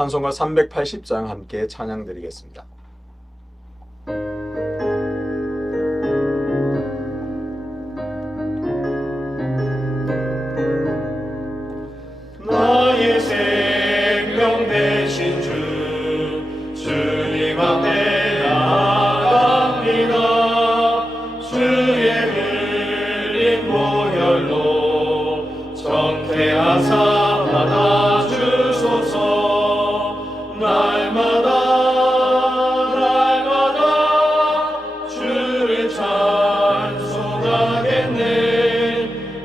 찬송가 380장 함께 찬양 드리겠습니다. 나의 생명 되신 주, 주님 앞에 나아갑니다. 주의 흘린 보혈로 정케하사 받아주소서. 날마다 주를 찬송하겠네.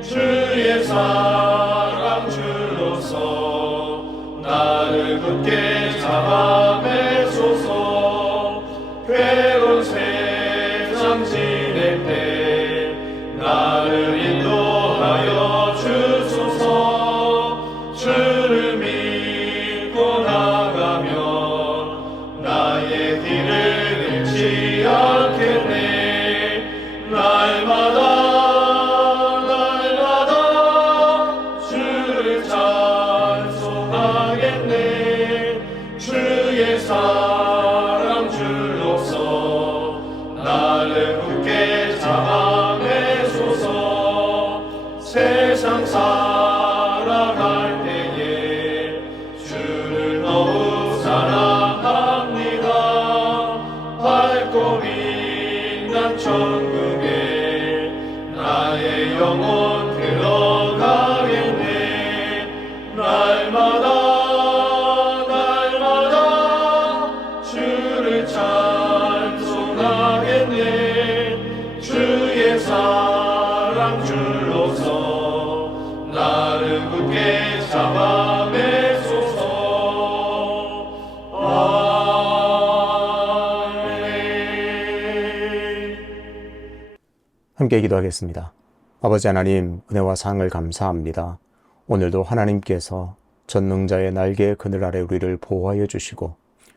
주의 사랑 줄로서 나를 굳게 잡아 매소서. 괴로운 세상 지낼 때 나를 인도하여 주소서. 주를 믿고 나가면 나의 길을 잃지 않겠네. 날마다 주를 찬송하겠네. 주의 사랑 줄로서 나를 굳게 잡아 매소서. 세상 살아갈 때에 주를 더욱 사랑합니다. 밝고 빛난 천국에 나의 영혼 들어가겠네. 날마다 주를 찬송하겠네. 주의 사랑 줄로서 나를 굳게 잡아 매소서. 아멘. 함께 기도하겠습니다. 아버지 하나님, 은혜와 사랑을 감사합니다. 오늘도 하나님께서 전능자의 날개 그늘 아래 우리를 보호하여 주시고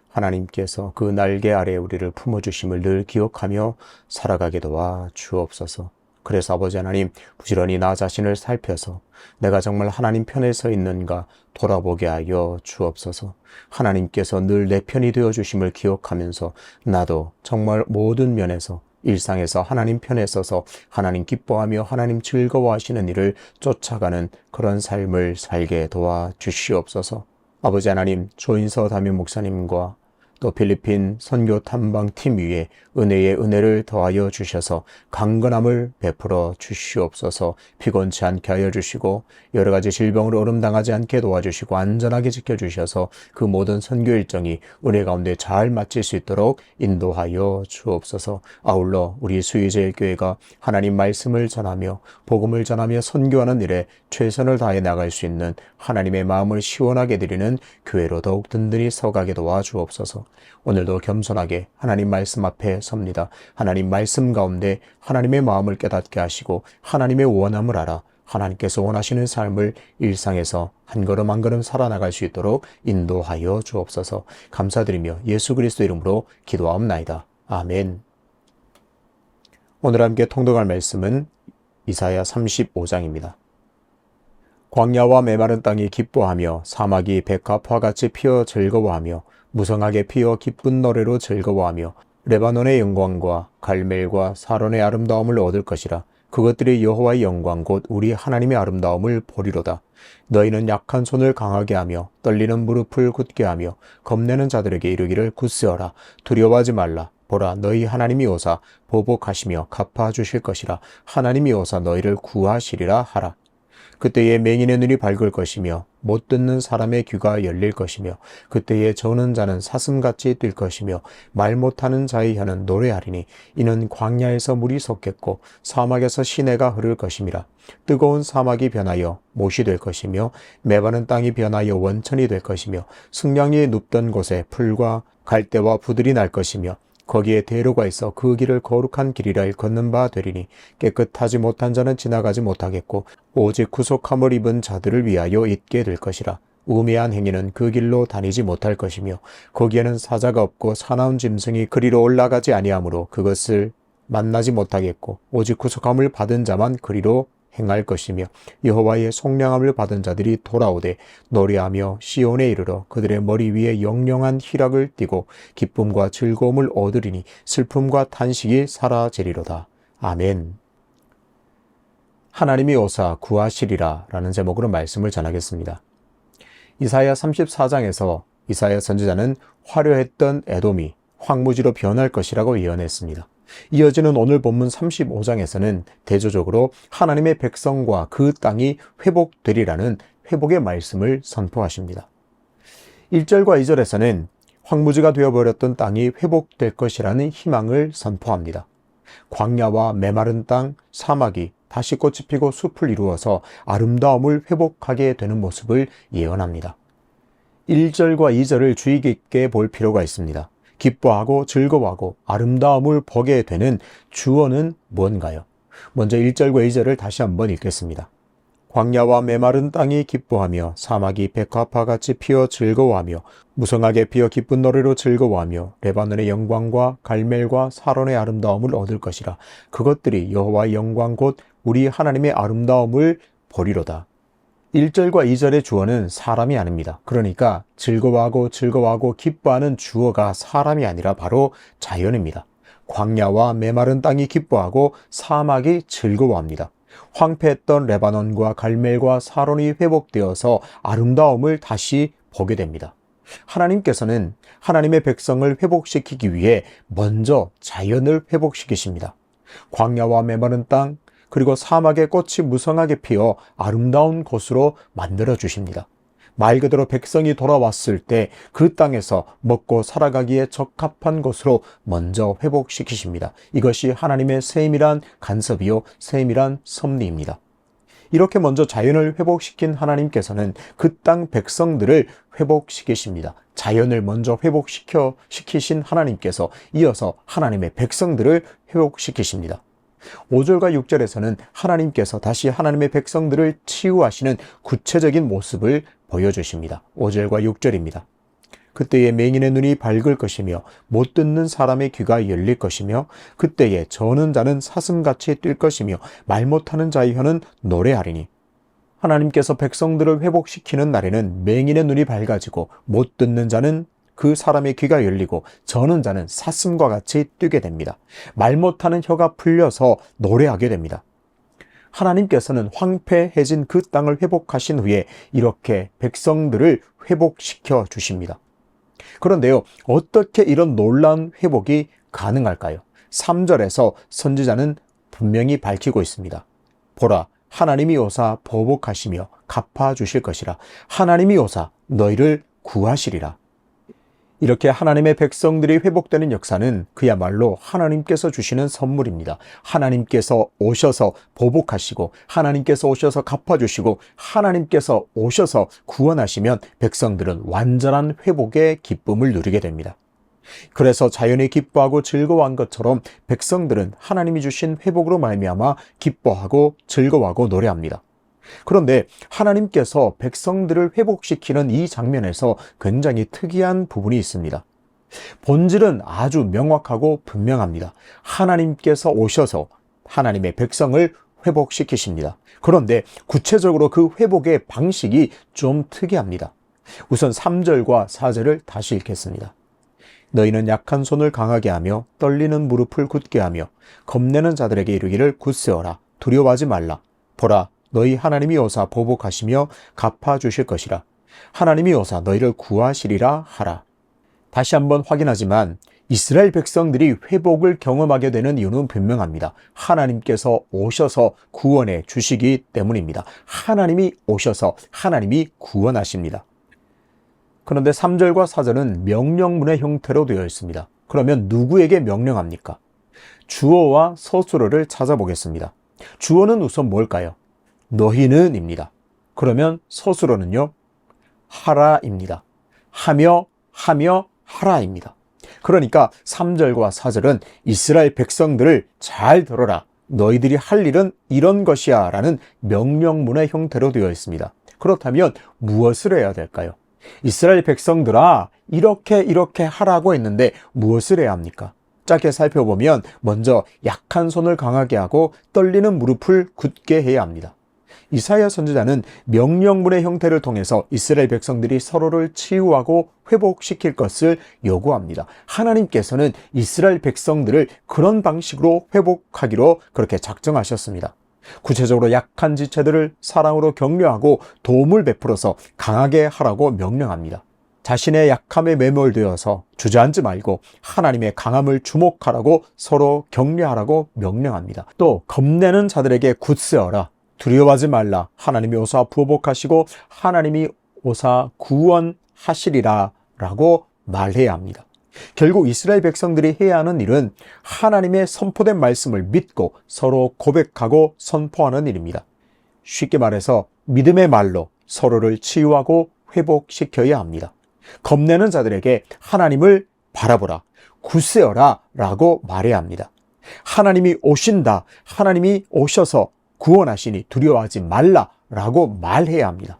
하나님께서 그 날개 아래 우리를 품어주심을 늘 기억하며 살아가게 도와 주옵소서. 그래서 아버지 하나님, 부지런히 나 자신을 살펴서 내가 정말 하나님 편에 서 있는가 돌아보게 하여 주옵소서. 하나님께서 늘 내 편이 되어주심을 기억하면서 나도 정말 모든 면에서 일상에서 하나님 편에 서서 하나님 기뻐하며 하나님 즐거워하시는 일을 쫓아가는 그런 삶을 살게 도와 주시옵소서. 아버지 하나님, 조인서 담임 목사님과 또 필리핀 선교 탐방팀 위에 은혜의 은혜를 더하여 주셔서 강건함을 베풀어 주시옵소서. 피곤치 않게 하여 주시고 여러 가지 질병으로 어름당하지 않게 도와주시고 안전하게 지켜주셔서 그 모든 선교 일정이 은혜 가운데 잘 마칠 수 있도록 인도하여 주옵소서. 아울러 우리 수의제일교회가 하나님 말씀을 전하며 복음을 전하며 선교하는 일에 최선을 다해 나갈 수 있는 하나님의 마음을 시원하게 드리는 교회로 더욱 든든히 서가게 도와주옵소서. 오늘도 겸손하게 하나님 말씀 앞에 섭니다. 하나님 말씀 가운데 하나님의 마음을 깨닫게 하시고 하나님의 원함을 알아 하나님께서 원하시는 삶을 일상에서 한 걸음 한 걸음 살아나갈 수 있도록 인도하여 주옵소서. 감사드리며 예수 그리스도 이름으로 기도하옵나이다. 아멘. 오늘 함께 통독할 말씀은 이사야 35장입니다. 광야와 메마른 땅이 기뻐하며 사막이 백합화같이 피어 즐거워하며 무성하게 피어 기쁜 노래로 즐거워하며 레바논의 영광과 갈멜과 사론의 아름다움을 얻을 것이라. 그것들이 여호와의 영광 곧 우리 하나님의 아름다움을 보리로다. 너희는 약한 손을 강하게 하며 떨리는 무릎을 굳게 하며 겁내는 자들에게 이르기를 굳세어라. 두려워하지 말라. 보라, 너희 하나님이 오사 보복하시며 갚아주실 것이라. 하나님이 오사 너희를 구하시리라 하라. 그때에 맹인의 눈이 밝을 것이며 못 듣는 사람의 귀가 열릴 것이며 그때에 저는 자는 사슴같이 뛸 것이며 말 못하는 자의 혀는 노래하리니 이는 광야에서 물이 솟겠고 사막에서 시내가 흐를 것임이라. 뜨거운 사막이 변하여 못이 될 것이며 메마른 땅이 변하여 원천이 될 것이며 승냥이 눕던 곳에 풀과 갈대와 부들이 날 것이며 거기에 대로가 있어 그 길을 거룩한 길이라 일컫는 바 되리니 깨끗하지 못한 자는 지나가지 못하겠고 오직 구속함을 입은 자들을 위하여 있게 될 것이라. 우매한 행위는 그 길로 다니지 못할 것이며 거기에는 사자가 없고 사나운 짐승이 그리로 올라가지 아니하므로 그것을 만나지 못하겠고 오직 구속함을 받은 자만 그리로 행할 것이며 여호와의 속량함을 받은 자들이 돌아오되 노래하며 시온에 이르러 그들의 머리 위에 영영한 희락을 띠고 기쁨과 즐거움을 얻으리니 슬픔과 탄식이 사라지리로다. 아멘. 하나님이 오사 구하시리라 라는 제목으로 말씀을 전하겠습니다. 이사야 34장에서 이사야 선지자는 화려했던 에돔이 황무지로 변할 것이라고 예언했습니다. 이어지는 오늘 본문 35장에서는 대조적으로 하나님의 백성과 그 땅이 회복되리라는 회복의 말씀을 선포하십니다. 1절과 2절에서는 황무지가 되어버렸던 땅이 회복될 것이라는 희망을 선포합니다. 광야와 메마른 땅, 사막이 다시 꽃이 피고 숲을 이루어서 아름다움을 회복하게 되는 모습을 예언합니다. 1절과 2절을 주의 깊게 볼 필요가 있습니다. 기뻐하고 즐거워하고 아름다움을 보게 되는 주어는 뭔가요? 먼저 1절과 2절을 다시 한번 읽겠습니다. 광야와 메마른 땅이 기뻐하며 사막이 백합화같이 피어 즐거워하며 무성하게 피어 기쁜 노래로 즐거워하며 레바논의 영광과 갈멜과 사론의 아름다움을 얻을 것이라. 그것들이 여호와의 영광 곧 우리 하나님의 아름다움을 보리로다. 1절과 2절의 주어는 사람이 아닙니다. 그러니까 즐거워하고 기뻐하는 주어가 사람이 아니라 바로 자연입니다. 광야와 메마른 땅이 기뻐하고 사막이 즐거워합니다. 황폐했던 레바논과 갈멜과 사론이 회복되어서 아름다움을 다시 보게 됩니다. 하나님께서는 하나님의 백성을 회복시키기 위해 먼저 자연을 회복시키십니다. 광야와 메마른 땅, 그리고 사막의 꽃이 무성하게 피어 아름다운 곳으로 만들어 주십니다. 말 그대로 백성이 돌아왔을 때 그 땅에서 먹고 살아가기에 적합한 곳으로 먼저 회복시키십니다. 이것이 하나님의 세밀한 간섭이요 시밀한 섭리입니다. 이렇게 먼저 자연을 회복시킨 하나님께서는 그 땅 백성들을 회복시키십니다. 자연을 먼저 회복시키신 하나님께서 이어서 하나님의 백성들을 회복시키십니다. 5절과 6절에서는 하나님께서 다시 하나님의 백성들을 치유하시는 구체적인 모습을 보여주십니다. 5절과 6절입니다. 그때에 맹인의 눈이 밝을 것이며 못 듣는 사람의 귀가 열릴 것이며 그때에 저는 자는 사슴같이 뛸 것이며 말 못하는 자의 혀는 노래하리니. 하나님께서 백성들을 회복시키는 날에는 맹인의 눈이 밝아지고 못 듣는 자는 그 사람의 귀가 열리고 저는 자는 사슴과 같이 뛰게 됩니다. 말 못하는 혀가 풀려서 노래하게 됩니다. 하나님께서는 황폐해진 그 땅을 회복하신 후에 이렇게 백성들을 회복시켜 주십니다. 그런데요, 어떻게 이런 놀라운 회복이 가능할까요? 3절에서 선지자는 분명히 밝히고 있습니다. 보라, 하나님이 오사 보복하시며 갚아주실 것이라. 하나님이 오사 너희를 구하시리라. 이렇게 하나님의 백성들이 회복되는 역사는 그야말로 하나님께서 주시는 선물입니다. 하나님께서 오셔서 보복하시고 하나님께서 오셔서 갚아주시고 하나님께서 오셔서 구원하시면 백성들은 완전한 회복의 기쁨을 누리게 됩니다. 그래서 자연이 기뻐하고 즐거워한 것처럼 백성들은 하나님이 주신 회복으로 말미암아 기뻐하고 즐거워하고 노래합니다. 그런데 하나님께서 백성들을 회복시키는 이 장면에서 굉장히 특이한 부분이 있습니다. 본질은 아주 명확하고 분명합니다. 하나님께서 오셔서 하나님의 백성을 회복시키십니다. 그런데 구체적으로 그 회복의 방식이 좀 특이합니다. 우선 3절과 4절을 다시 읽겠습니다. 너희는 약한 손을 강하게 하며 떨리는 무릎을 굳게 하며 겁내는 자들에게 이르기를 굳세어라. 두려워하지 말라. 보라, 너희 하나님이 오사 보복하시며 갚아주실 것이라. 하나님이 오사 너희를 구하시리라 하라. 다시 한번 확인하지만 이스라엘 백성들이 회복을 경험하게 되는 이유는 분명합니다. 하나님께서 오셔서 구원해 주시기 때문입니다. 하나님이 오셔서 하나님이 구원하십니다. 그런데 3절과 4절은 명령문의 형태로 되어 있습니다. 그러면 누구에게 명령합니까? 주어와 서술어를 찾아보겠습니다. 주어는 우선 뭘까요? 너희는 입니다. 그러면 서술어는요? 하라입니다. 하며 하라입니다. 그러니까 3절과 4절은 이스라엘 백성들을 잘 들어라. 너희들이 할 일은 이런 것이야 라는 명령문의 형태로 되어 있습니다. 그렇다면 무엇을 해야 될까요? 이스라엘 백성들아 이렇게 하라고 했는데 무엇을 해야 합니까? 짧게 살펴보면 먼저 약한 손을 강하게 하고 떨리는 무릎을 굳게 해야 합니다. 이사야 선지자는 명령문의 형태를 통해서 이스라엘 백성들이 서로를 치유하고 회복시킬 것을 요구합니다. 하나님께서는 이스라엘 백성들을 그런 방식으로 회복하기로 그렇게 작정하셨습니다. 구체적으로 약한 지체들을 사랑으로 격려하고 도움을 베풀어서 강하게 하라고 명령합니다. 자신의 약함에 매몰되어서 주저앉지 말고 하나님의 강함을 주목하라고 서로 격려하라고 명령합니다. 또 겁내는 자들에게 굳세어라. 두려워하지 말라. 하나님이 오사 부복하시고 하나님이 오사 구원하시리라 라고 말해야 합니다. 결국 이스라엘 백성들이 해야 하는 일은 하나님의 선포된 말씀을 믿고 서로 고백하고 선포하는 일입니다. 쉽게 말해서 믿음의 말로 서로를 치유하고 회복시켜야 합니다. 겁내는 자들에게 하나님을 바라보라, 굳세어라 라고 말해야 합니다. 하나님이 오신다, 하나님이 오셔서 구원하시니 두려워하지 말라 라고 말해야 합니다.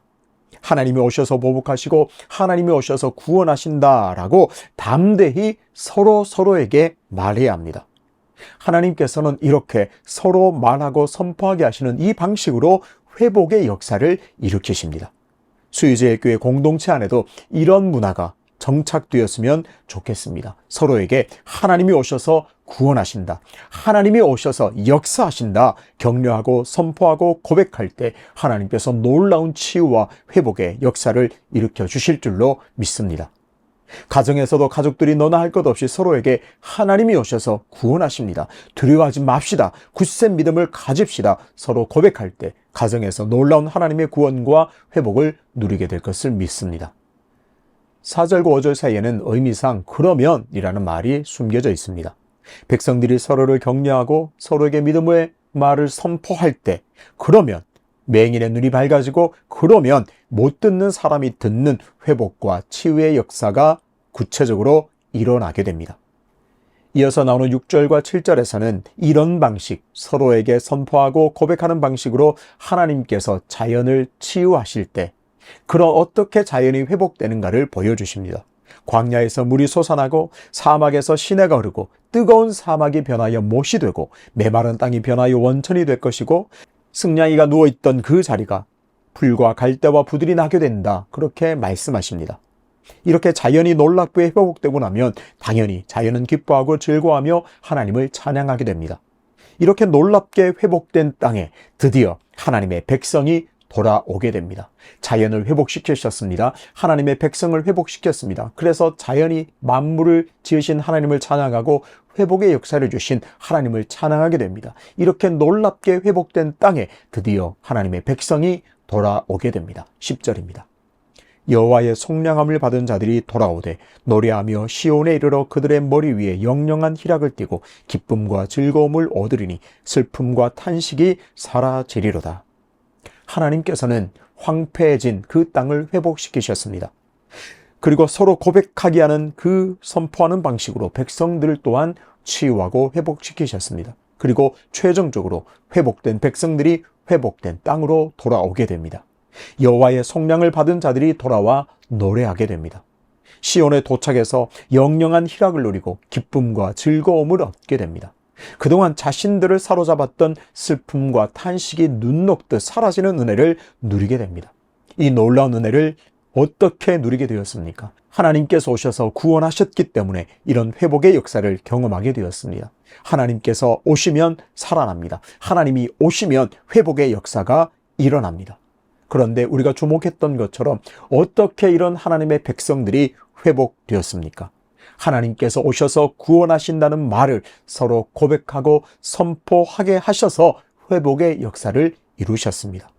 하나님이 오셔서 보복하시고 하나님이 오셔서 구원하신다 라고 담대히 서로에게 말해야 합니다. 하나님께서는 이렇게 서로 말하고 선포하게 하시는 이 방식으로 회복의 역사를 일으키십니다. 수유제일교회 공동체 안에도 이런 문화가 정착되었으면 좋겠습니다. 서로에게 하나님이 오셔서 구원하신다, 하나님이 오셔서 역사하신다 격려하고 선포하고 고백할 때 하나님께서 놀라운 치유와 회복의 역사를 일으켜 주실 줄로 믿습니다. 가정에서도 가족들이 너나 할 것 없이 서로에게 하나님이 오셔서 구원하십니다. 두려워하지 맙시다. 굳센 믿음을 가집시다. 서로 고백할 때 가정에서 놀라운 하나님의 구원과 회복을 누리게 될 것을 믿습니다. 4절과 5절 사이에는 의미상 그러면 이라는 말이 숨겨져 있습니다. 백성들이 서로를 격려하고 서로에게 믿음의 말을 선포할 때 그러면 맹인의 눈이 밝아지고 그러면 못 듣는 사람이 듣는 회복과 치유의 역사가 구체적으로 일어나게 됩니다. 이어서 나오는 6절과 7절에서는 이런 방식, 서로에게 선포하고 고백하는 방식으로 하나님께서 자연을 치유하실 때 그럼 어떻게 자연이 회복되는가를 보여주십니다. 광야에서 물이 솟아나고 사막에서 시내가 흐르고 뜨거운 사막이 변하여 못이 되고 메마른 땅이 변하여 원천이 될 것이고 승냥이가 누워있던 그 자리가 풀과 갈대와 부들이 나게 된다. 그렇게 말씀하십니다. 이렇게 자연이 놀랍게 회복되고 나면 당연히 자연은 기뻐하고 즐거워하며 하나님을 찬양하게 됩니다. 이렇게 놀랍게 회복된 땅에 드디어 하나님의 백성이 돌아오게 됩니다. 자연을 회복시키셨습니다. 하나님의 백성을 회복시켰습니다. 그래서 자연이 만물을 지으신 하나님을 찬양하고 회복의 역사를 주신 하나님을 찬양하게 됩니다. 이렇게 놀랍게 회복된 땅에 드디어 하나님의 백성이 돌아오게 됩니다. 10절입니다. 여호와의 속량함을 받은 자들이 돌아오되 노래하며 시온에 이르러 그들의 머리 위에 영영한 희락을 띠고 기쁨과 즐거움을 얻으리니 슬픔과 탄식이 사라지리로다. 하나님께서는 황폐해진 그 땅을 회복시키셨습니다. 그리고 서로 고백하게 하는 그 선포하는 방식으로 백성들 또한 치유하고 회복시키셨습니다. 그리고 최종적으로 회복된 백성들이 회복된 땅으로 돌아오게 됩니다. 여호와의 속량을 받은 자들이 돌아와 노래하게 됩니다. 시온에 도착해서 영영한 희락을 누리고 기쁨과 즐거움을 얻게 됩니다. 그동안 자신들을 사로잡았던 슬픔과 탄식이 눈 녹듯 사라지는 은혜를 누리게 됩니다. 이 놀라운 은혜를 어떻게 누리게 되었습니까? 하나님께서 오셔서 구원하셨기 때문에 이런 회복의 역사를 경험하게 되었습니다. 하나님께서 오시면 살아납니다. 하나님이 오시면 회복의 역사가 일어납니다. 그런데 우리가 주목했던 것처럼 어떻게 이런 하나님의 백성들이 회복되었습니까? 하나님께서 오셔서 구원하신다는 말을 서로 고백하고 선포하게 하셔서 회복의 역사를 이루셨습니다.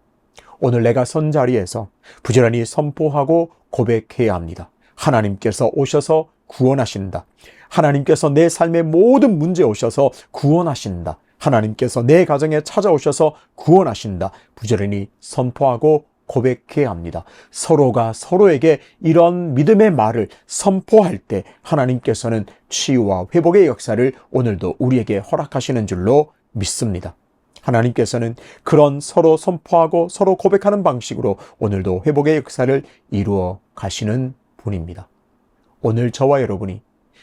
오늘 내가 선 자리에서 부지런히 선포하고 고백해야 합니다. 하나님께서 오셔서 구원하신다. 하나님께서 내 삶의 모든 문제에 오셔서 구원하신다. 하나님께서 내 가정에 찾아오셔서 구원하신다. 부지런히 선포하고 고백해야 합니다. 서로가 서로에게 이런 믿음의 말을 선포할 때 하나님께서는 치유와 회복의 역사를 오늘도 우리에게 허락하시는 줄로 믿습니다. 하나님께서는 그런 서로 선포하고 서로 고백하는 방식으로 오늘도 회복의 역사를 이루어 가시는 분입니다. 오늘 저와 여러분이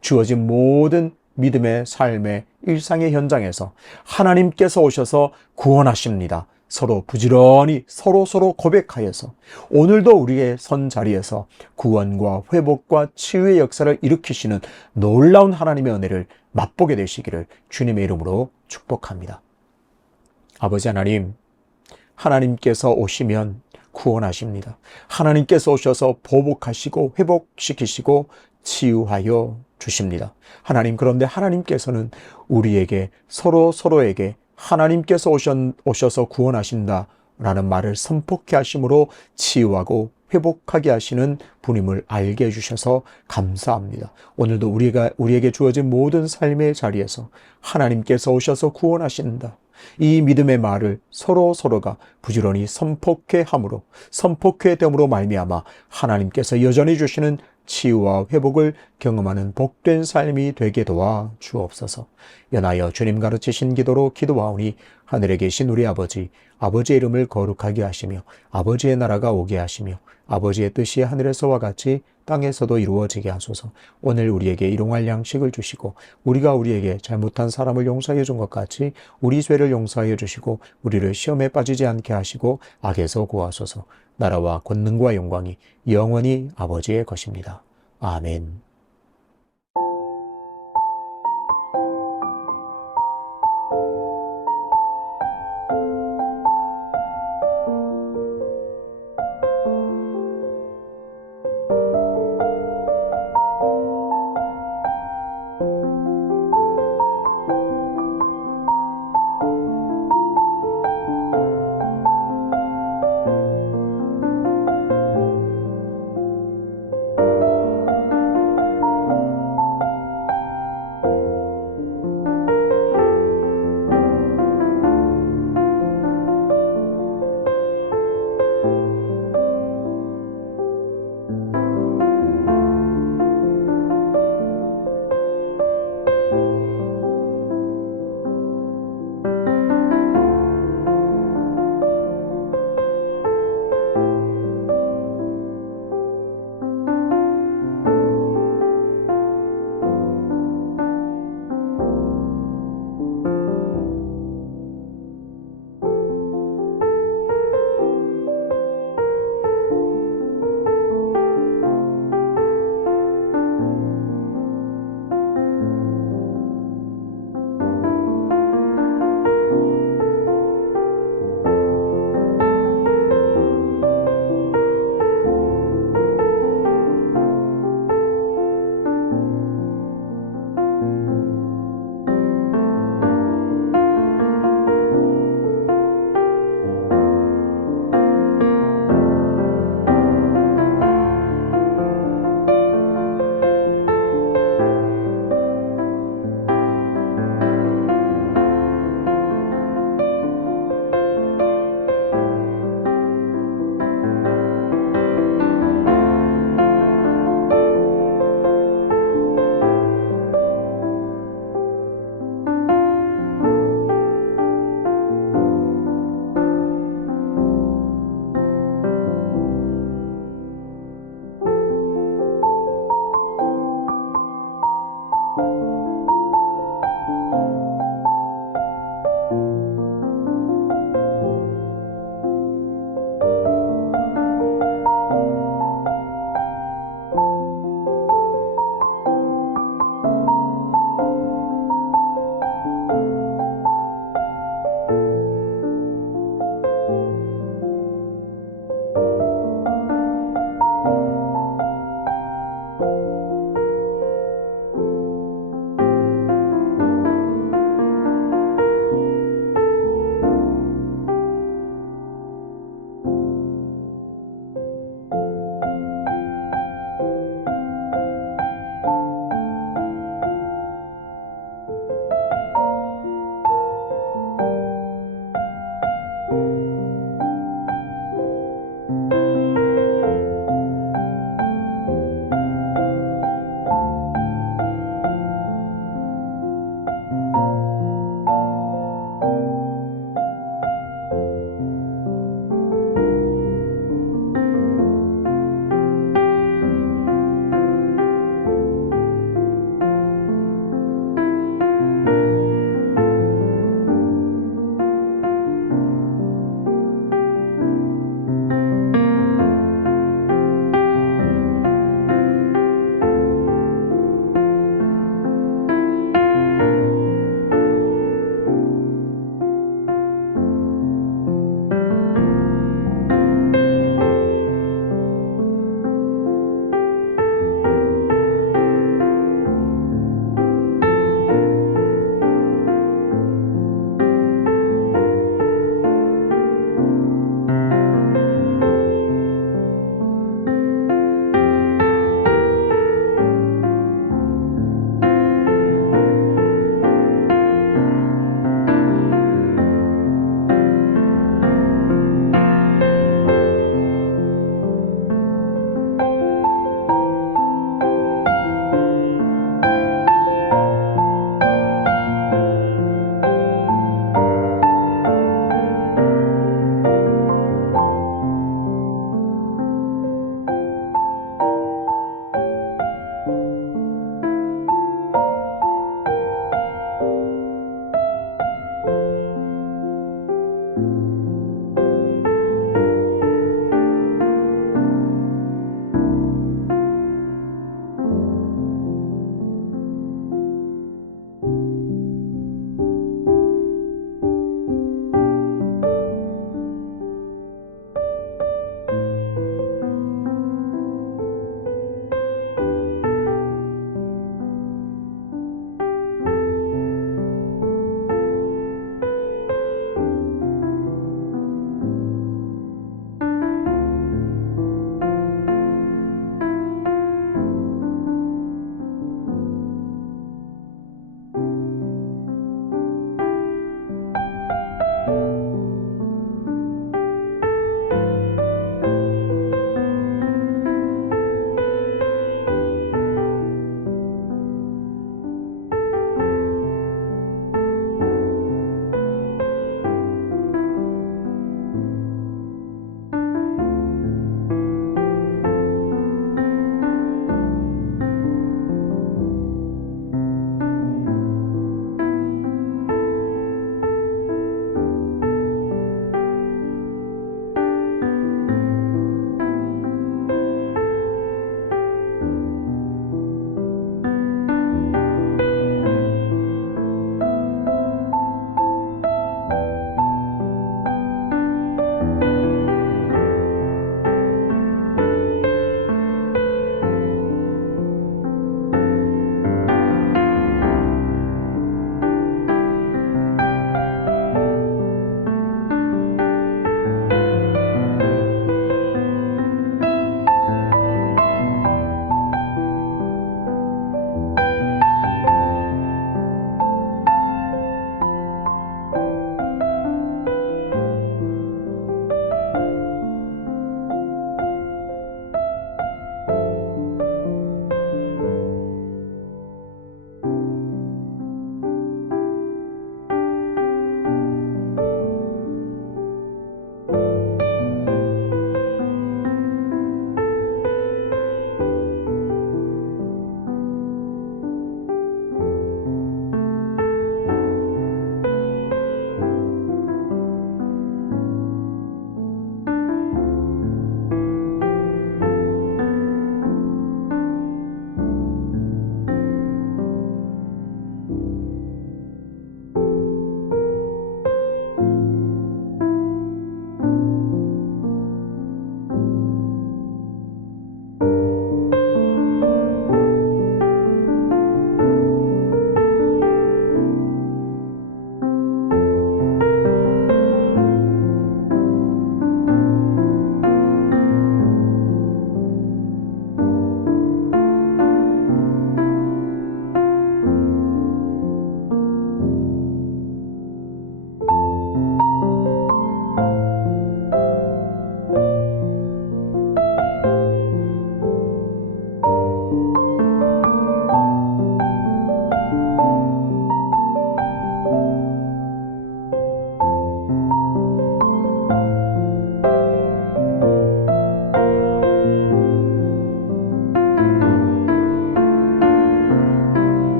주어진 모든 믿음의 삶의 일상의 현장에서 하나님께서 오셔서 구원하십니다. 서로 부지런히 서로 고백하여서 오늘도 우리의 선 자리에서 구원과 회복과 치유의 역사를 일으키시는 놀라운 하나님의 은혜를 맛보게 되시기를 주님의 이름으로 축복합니다. 아버지 하나님, 하나님께서 오시면 구원하십니다. 하나님께서 오셔서 보복하시고 회복시키시고 치유하여 주십니다. 하나님, 그런데 하나님께서는 우리에게 서로에게 하나님께서 오셔서 구원하신다라는 말을 선포케 하심으로 치유하고 회복하게 하시는 분임을 알게 해주셔서 감사합니다. 오늘도 우리에게 주어진 모든 삶의 자리에서 하나님께서 오셔서 구원하신다. 이 믿음의 말을 서로가 부지런히 선포케 함으로, 선포케 됨으로 말미암아 하나님께서 여전히 주시는 치유와 회복을 경험하는 복된 삶이 되게 도와 주옵소서. 연하여 주님 가르치신 기도로 기도하오니 하늘에 계신 우리 아버지의 이름을 거룩하게 하시며 아버지의 나라가 오게 하시며 아버지의 뜻이 하늘에서와 같이 땅에서도 이루어지게 하소서. 오늘 우리에게 일용할 양식을 주시고 우리가 우리에게 잘못한 사람을 용서해 준 것 같이 우리 죄를 용서하여 주시고 우리를 시험에 빠지지 않게 하시고 악에서 구하소서. 나라와 권능과 영광이 영원히 아버지의 것입니다. 아멘.